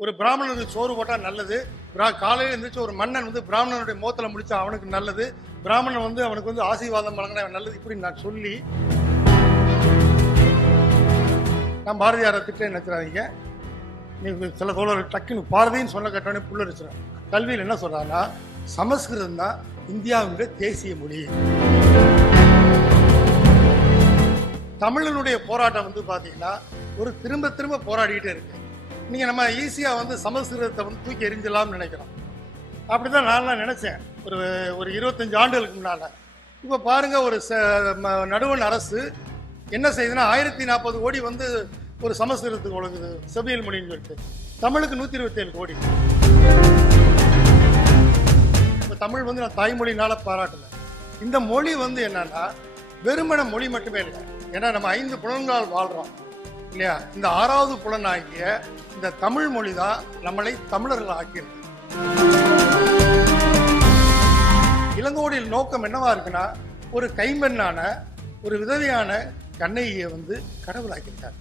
ஒரு பிராமணனுக்கு சோறு போட்டால் நல்லது. பிரா காலையில் எழுந்திரிச்சு ஒரு மன்னன் வந்து பிராமணனுடைய மோத்தில் முடித்தா அவனுக்கு நல்லது. பிராமணன் வந்து அவனுக்கு வந்து ஆசீர்வாதம் வழங்கினா நல்லது இப்படி நான் சொல்லி நான் பாரதியாரை திட்டம் நினைச்சிடாதீங்க. நீங்கள் சில தோழர்கள் டக்குன்னு பாரதின்னு சொன்ன கேட்டோடனே புள்ளரிச்சிடும் கல்வியில் என்ன சொல்கிறாங்கன்னா சமஸ்கிருதம் தான் இந்தியாவினுடைய தேசிய மொழி. தமிழனுடைய போராட்டம் வந்து பார்த்தீங்கன்னா ஒரு திரும்ப திரும்ப போராடிக்கிட்டே இருக்கு. நீங்கள் நம்ம ஈஸியாக வந்து சமஸ்கிருதத்தை வந்து தூக்கி எரிஞ்சலாம்னு நினைக்கிறோம். அப்படி தான் நான்லாம் நினச்சேன். ஒரு ஒரு இருபத்தஞ்சு ஆண்டுகளுக்கு முன்னால். இப்போ பாருங்கள் ஒரு ச நடுவன் நடுவண் அரசு என்ன செய்யுதுன்னா ஆயிரத்தி நாற்பது கோடி வந்து ஒரு சமஸ்கிருதத்துக்கு ஒழுங்குது செவியல் மொழின்னு சொல்லிட்டு. தமிழுக்கு நூற்றி இருபத்தேழு கோடி. இப்போ தமிழ் வந்து நான் தாய்மொழினால் பாராட்டலை. இந்த மொழி வந்து என்னன்னா வெறுமன மொழி மட்டுமே இல்லை. ஏன்னா நம்ம ஐந்து புலன்களால் வாழ்கிறோம் இல்லையா? இந்த ஆறாவது புலனாகிய இந்த தமிழ் மொழி தான் நம்மளை தமிழர்கள் ஆக்கியிருக்கு. இளங்கோடியில் நோக்கம் என்னவா இருக்குன்னா ஒரு கைம்பெண்ணான ஒரு விதவையான கண்ணகியை வந்து கடவுளாக்கியிருக்கார்.